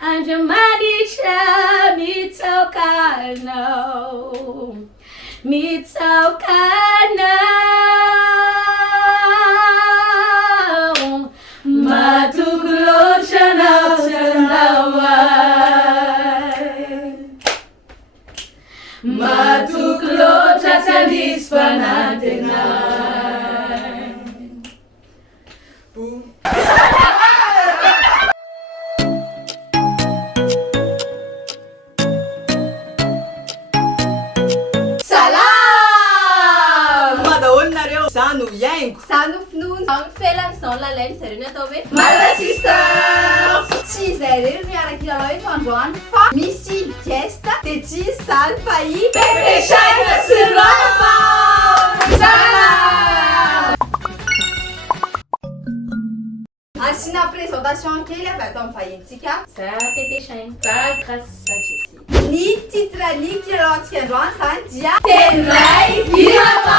Andriamanitra mitsaokanao, mitsaokanao, matoky loatra anao tsy andao matoky loatra tsy andisy fanantenay. Sano iaingo, sano finono, sano felany, sano lalainy, zareo ny atao hoe Malala sisters! Tsy izay reny miaraka ilalao eto androany fa misy gesta dia tsy izany fa i PEPE sy RAPA! asina présentation kely avy atao amin'ny vahintsika. za PEPE za grâce za Jessie. Ny titre-ny kilalaontsika androany zany dia Indray, hiraka!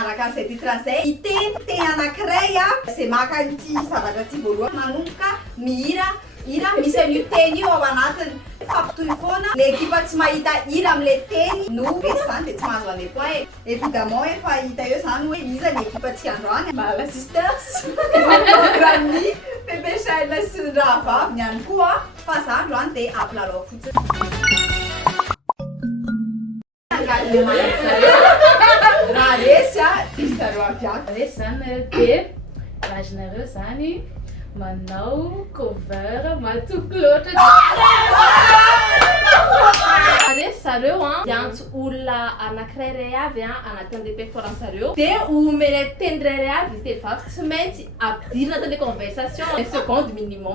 araka an'izay titre izay teny anankiray izay maka ity zavatra ty voalohany manomboka mihira hira misy an'io teny io ao anatiny fampitohy foana le ekipa tsy mahita hira amin'le teny no resy zany dia tsy mahazo an'le point évidemment efa hita eo zany hoe iza ny ekipantsika androany Malala sisters programny PEPE sy raha vavy ihany koa fa za androany dia ampilalao fotsiny. Raha resy izy zareo aviako. Resy zany dia ahazoanareo zany manao cover matoky loatra. Resy zareo hiantso olona anankiray ray avy anatin'ny répertoire zareo dia omena teny ray avy izy dia vavy tsy maintsy ampidirina tany conversation 1 seconde minimum.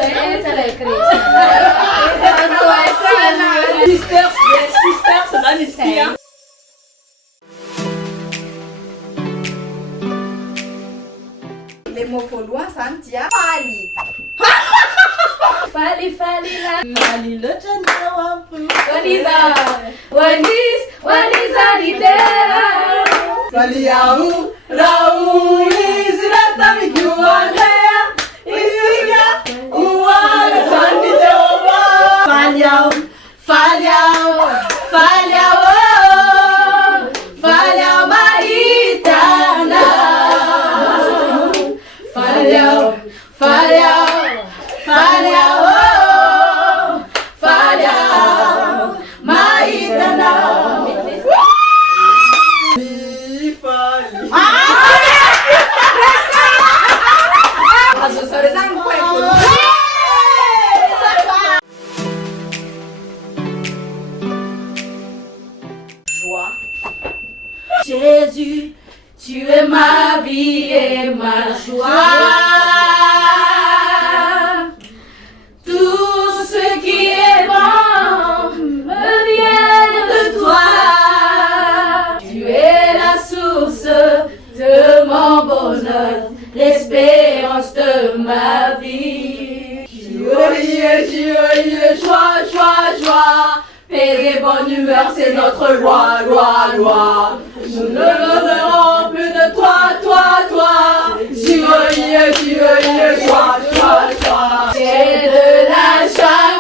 Sisters zany izy ty a. Le mot voalohany zany dia faly. Faly la. Faly loatra andao ampy. What is our leader? Faly aho, raho izy ratamiko andrea, isika oana zany Jehova. Faly aho, faly aho, faly aho, faly aho mahitana. Faly aho, faly aho, faly aho, faly aho mahitana. Jésus, tu es ma vie et ma joie. Tout ce qui est bon me vient de toi. Tu es la source de mon bonheur, l'espérance de ma vie. Joie, joie, joie. Paix et bonne humeur, c'est notre loi. Nous ne besoin plus de toi. Joie. C'est de la joie.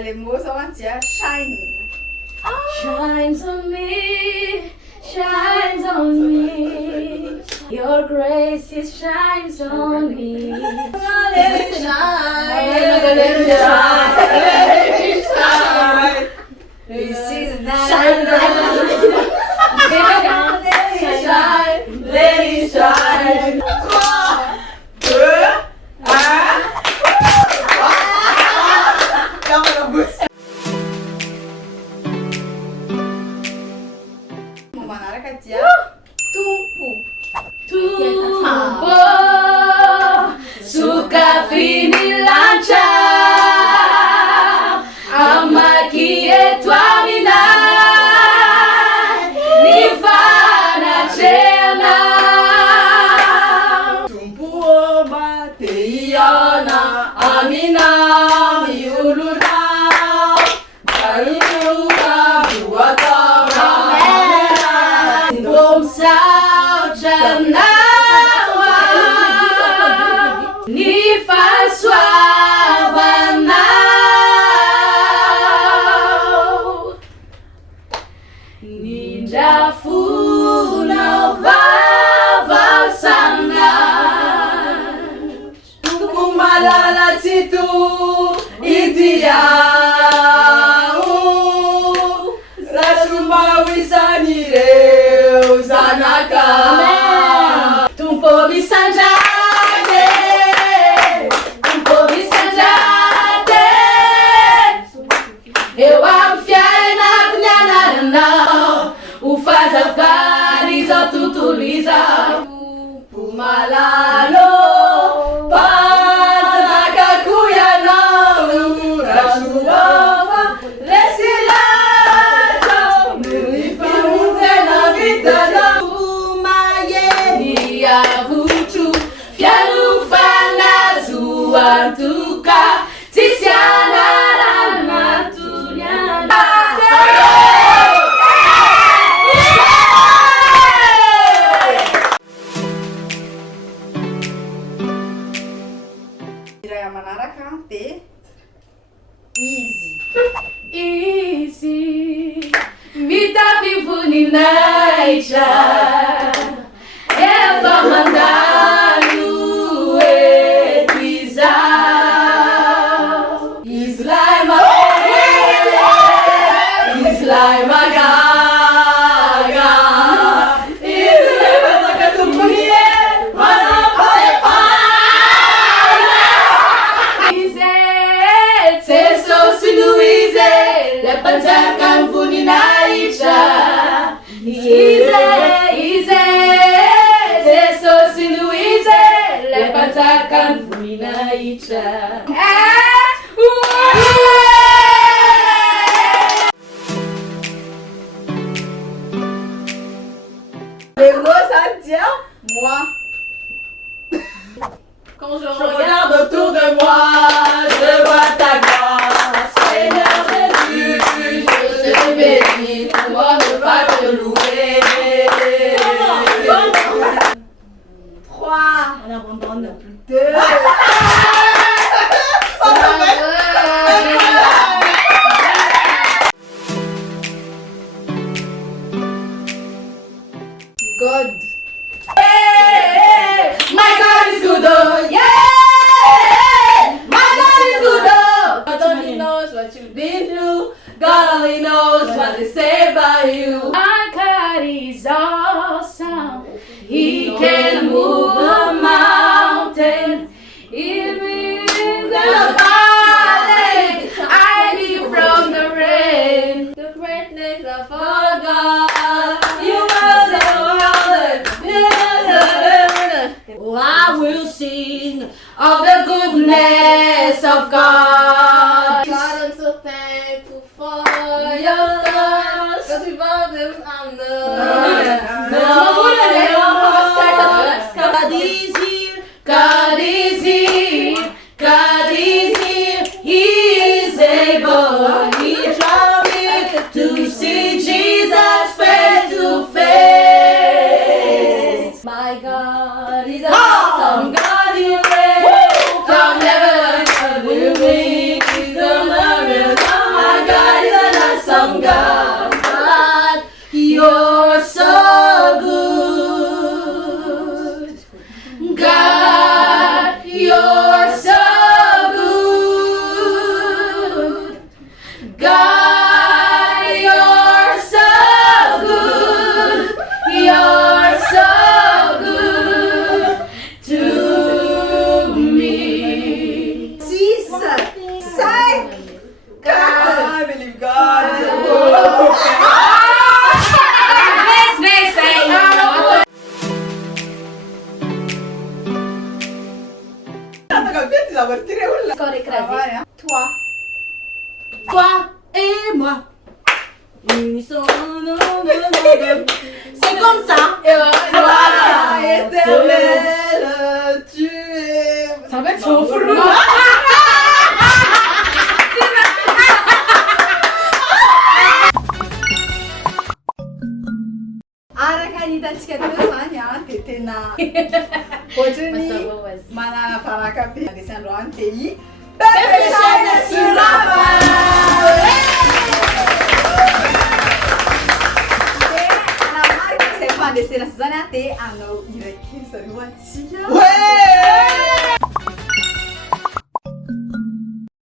Les mots sont entiers. Shine. Shines on me. Your grace shines on me. Let it shine. This is the night. Let it shine. 3, 2, 1. Manaraka dia tumpu. Tumbo suka finilancha. Salatitu Idiau Sasuma Wisanireu Zanaka Tumpo Bisanjade Tumpo Bisanjade Eu amfiai na Nyanarana Ufaza Variza Tutuliza Pumalalo Tuka Tisiana Natuliana Iray manaraka de easy. Easy Vita vivuninaicha Eva mandalu Panjakan Funinaisha Ize Teso Sinuize Le Panjakan Funinaisha Les mots ça tient moi. Quand je Regarde autour de moi, je vois ta grâce, Seigneur Jésus, je te bénis, moi ne pas te louer. 3. On abandonne plus. 2. God. Hey, my God is good, oh yeah. My God is good, oh. God only knows what you've been through. God only knows what they say about you. My God is awesome. He can move a mountain. Even in the valley, I live from the rain. The greatness of our God. You are the oh, I will sing of the goodness of God. God, I'm so thankful for your love. Cause without them, I'm God is here, God is here, God is here. He is able, He traveled to see Jesus face to face. My God is an awesome God, He reigns from heaven with wings of miracles. My God is an awesome God. God, you're so good. God, you're so good. God, you're so good. You're so good to me. 6. 5. I believe God is a Toi. Toi et moi. Unissons nos deux. C'est comme ça. Et voilà. Éternel, tu es. Ça va être chaud. Araka hitantsika teo zany a de tena ohatrany manafaraka be andesy androany de i PEPE sur la marika izay fandresena sy zany a de anao iray kely zareo atsika.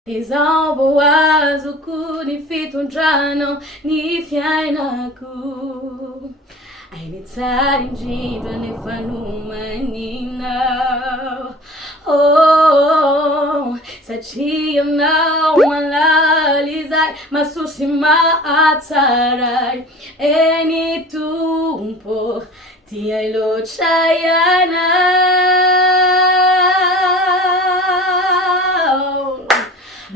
Izao vao azoko ny fitondranao ny fiainako Ainy tsara indrindra nefa nomaninao Satria aminao malala izay masosy mahatsaray Eny tompo tiay loatra ianao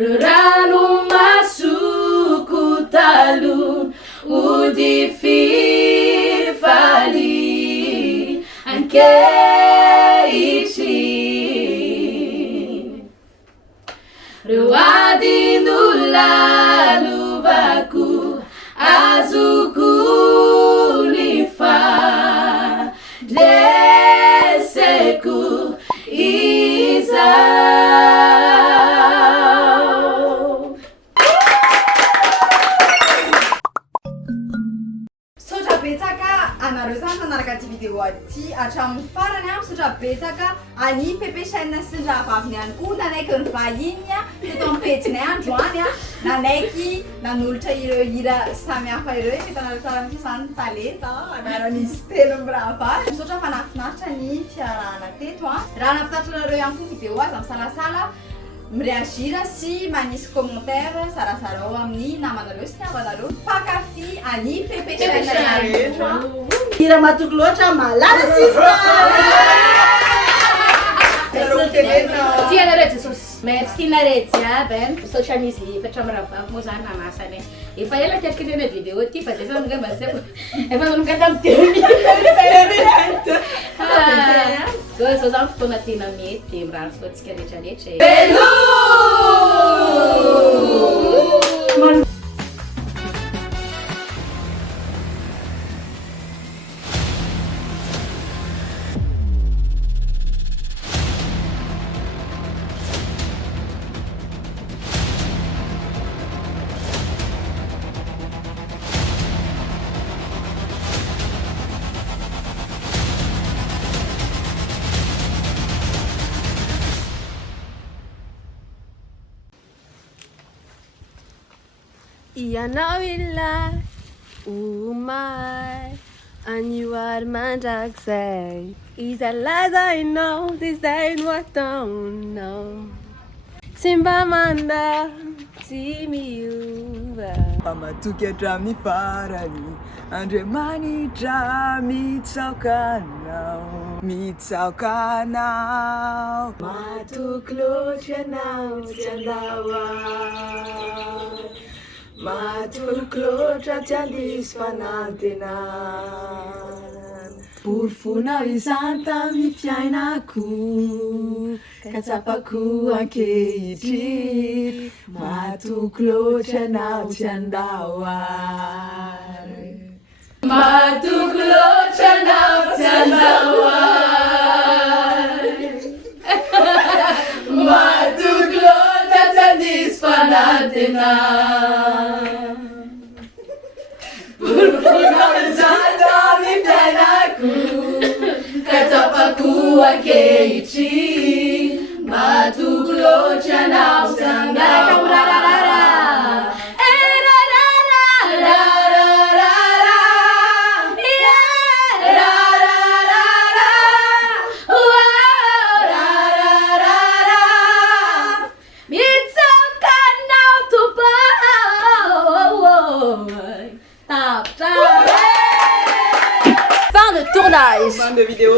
Rano masoko talo ody fifaly ankehitriny Reo adin'olona lovako azoko ny fandreseko izao Sotra betsaka anareo zany manaraka ty vidéo aty hatramin'ny farany sotra betsaka any PEPE chaîne sy ny rahavaviny ihany koa nanaiky ny vahiny teto amin'ny pejinay androany nanaiky nanolotra ireo hira samy hafa ireo hitanareo tsara mihitsy zany talenta anaran'izy telo amin'ny rahavavy misaotra fa nafinaritra ny fiarahana teto raha nafinaritra nareo ihany koa vidéo azy amin'ny salasala mireagira sy manisy commentaire sarasara ao amin'ny namanareo sy namanareo pakafy any PEPE chaîne rehetra hira matoky loatra malala sista Tianareo Jesosy merci nareo jiaby misaotra an'izy efatra amin'ny rahavavy moa zany namasany efa ela ketriketrena vidéo ty fa zay zany angamba efa nanomboka tamin'ny 2020 zao zany fotoana tena mety dia mirary fotoantsika rehetrarehetra Ianao ilay umay anioary mandrakizay izay lazainao dia izay no ataonao tsy mba mandao tsy miova Pamatoky hatramin'ny farany Andriamanitra mitsaokanao matoky loatra ianao tsy andao matoky loatra tsy andiso fanantenana Porfonao izany tamin'ny fiainako Ka tsapako ankehitriny Matoky loatra ianao tsy andao ary Matoky loatra ianao tsy andao ary Matoky loatra tsy andiso fanantenana Porfonao izany tamin'ny fiainako Ka tsapako ankehitriny Matoky loatra ianao tsy andao Fin de tournage. Fin de vidéo.